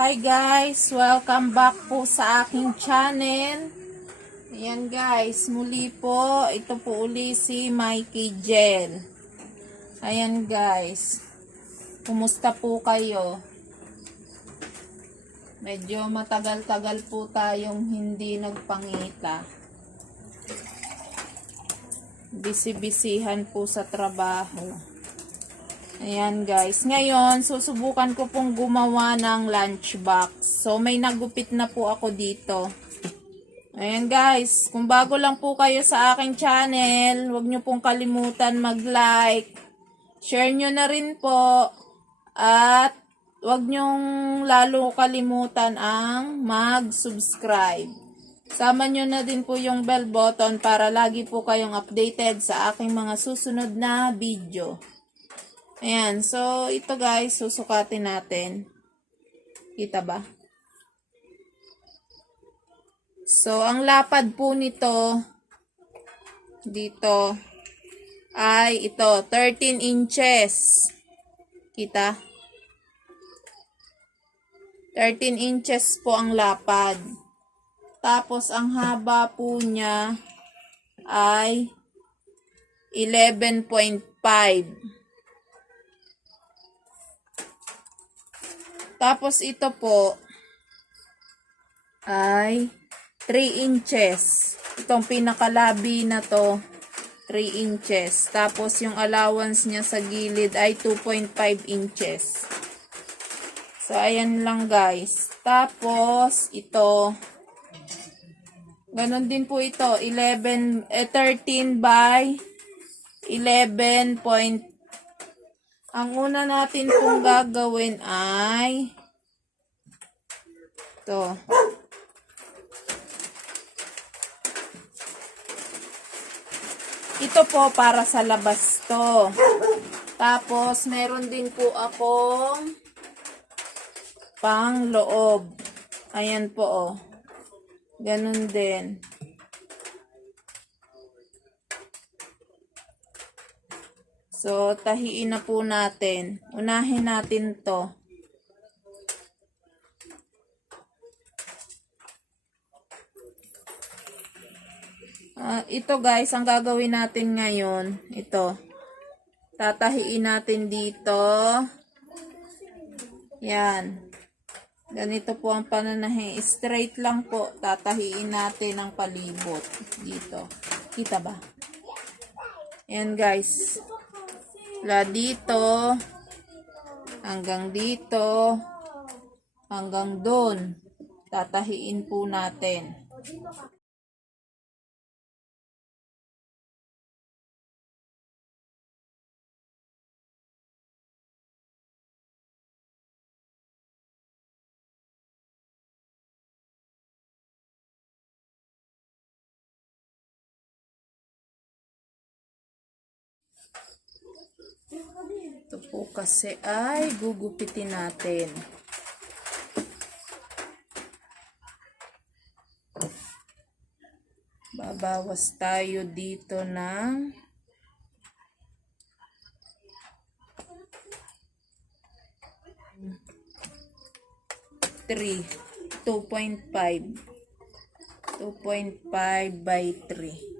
Hi guys! Welcome back po sa aking channel. Ayan guys, muli po, ito po uli si Mikey Gel. Ayan guys, kumusta po kayo? Medyo matagal-tagal po tayong hindi nagpangita. Bisi-bisihan po sa trabaho. Ayan guys. Ngayon, susubukan ko pong gumawa ng lunchbox. So, may nagupit na po ako dito. Ayan guys. Kung bago lang po kayo sa aking channel, huwag nyo pong kalimutan mag-like. Share nyo na rin po. At huwag nyong lalo kalimutan ang mag-subscribe. Sama nyo na din po yung bell button para lagi po kayong updated sa aking mga susunod na video. Ayan, so ito guys, susukatin natin. Kita ba? So, ang lapad po nito, dito, ay ito, 13 inches. Kita? 13 inches po ang lapad. Tapos, ang haba po niya ay 11.5. Tapos ito po ay 3 inches. Itong pinakalabi na to 3 inches. Tapos yung allowance niya sa gilid ay 2.5 inches. So ayan lang guys. Tapos ito Ganon din po ito 11 eh, 13 by 11 point ang una natin pong gagawin ay to. Ito po para sa labas to. Tapos, meron din po akong pang loob. Ayan po, oh. Ganun din. So, tahiin na po natin. Unahin natin to. Ah, ito guys, ang gagawin natin ngayon, ito. Tatahiin natin dito. Yan. Ganito po ang pananahi. Straight lang po. Tatahiin natin ang palibot. Dito. Kita ba? Yan guys. Mula dito, hanggang dito, hanggang doon. Tatahiin po natin. Ito po kasi ay gugupitin natin. Babawas tayo dito ng three. 2.5. 2.5 by 3.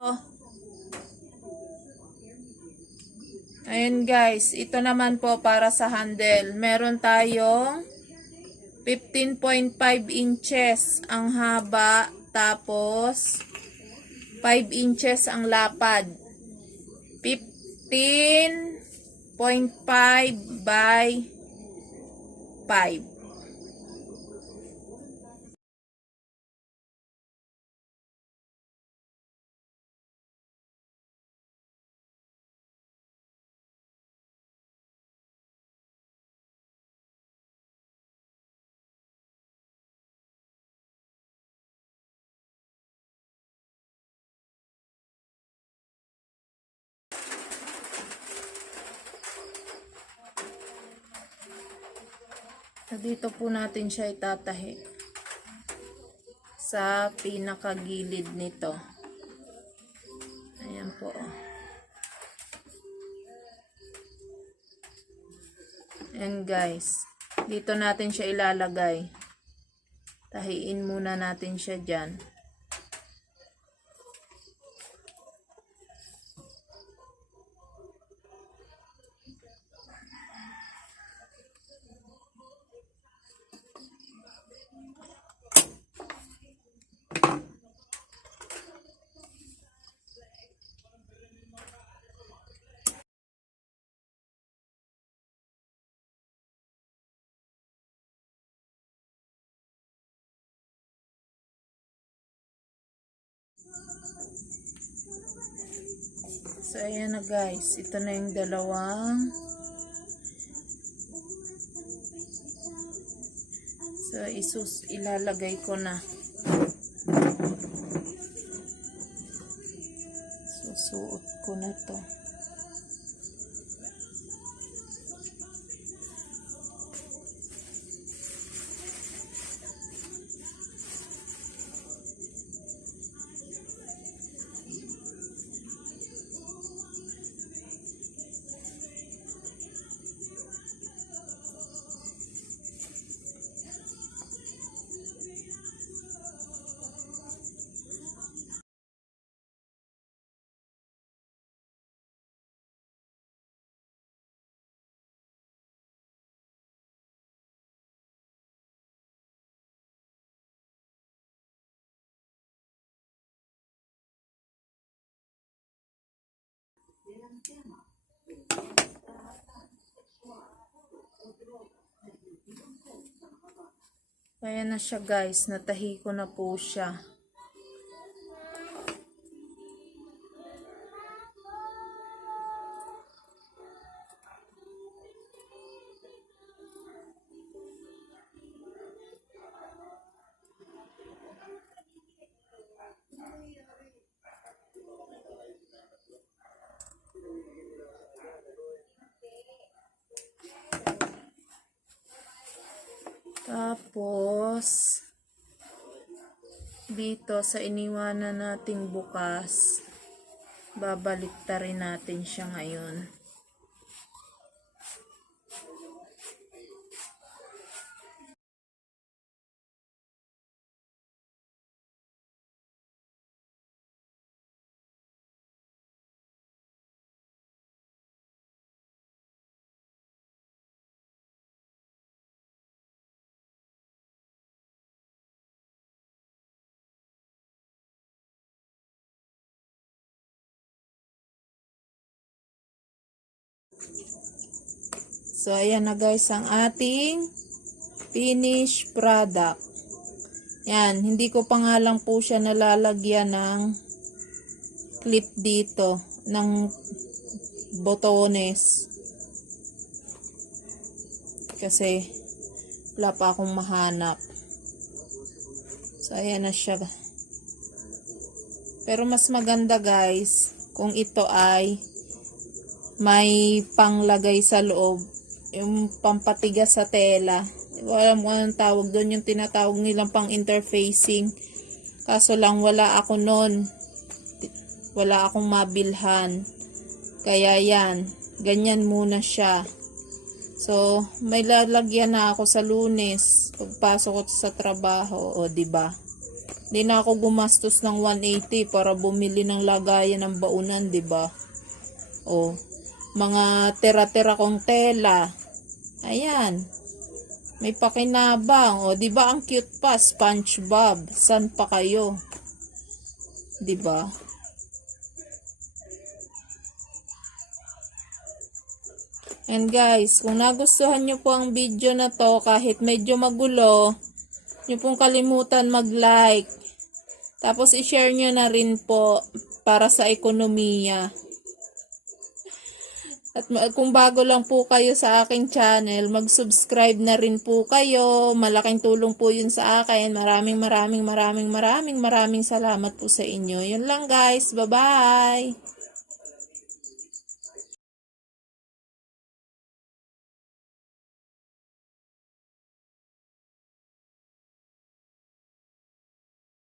Oh. Ayun guys, ito naman po para sa handle. Meron tayong 15.5 inches ang haba, tapos 5 inches ang lapad. 15.5 by 5. So, dito po natin siya itatahi sa pinakagilid nito. Ayan po. Ayan guys. Dito natin siya ilalagay. Tahiin muna natin siya dyan. So, ayan na guys. Ito na yung dalawang So, isus ilalagay ko na. Susuot ko na to. Ayan na siya guys. Natahi ko na po siya. Tapos, dito sa iniwanan nating bukas, babalik rin natin siya ngayon. So, ayan na guys ang ating finished product. Yan, hindi ko pa nga lang po siya nalalagyan ng clip dito, ng botones. Kasi, wala pa akong mahanap. So, ayan na siya. Pero mas maganda guys, kung ito ay may panglagay sa loob, yung pampatigas sa tela. Hindi ko alam anong tawag doon, yung tinatawag nilang pang interfacing. Kaso lang wala ako noon. Wala akong mabilhan. Kaya yan, ganyan muna siya. So, may lalagyan na ako sa lunes pagpasok ko sa trabaho, o di ba? Hindi na ako gumastos ng 180 para bumili ng lagayan ng baunan, 'di ba? O, mga tira-tira kong tela. Ayan. May pakinabang. O, 'di ba ang cute pa, SpongeBob? San pa kayo? 'Di ba? And guys, kung nagustuhan nyo po ang video na to, kahit medyo magulo, nyo pong kalimutan mag-like. Tapos i-share nyo na rin po para sa ekonomiya. At kung bago lang po kayo sa aking channel, mag-subscribe na rin po kayo. Malaking tulong po yun sa akin. Maraming maraming maraming maraming maraming salamat po sa inyo. Yun lang guys. Bye-bye!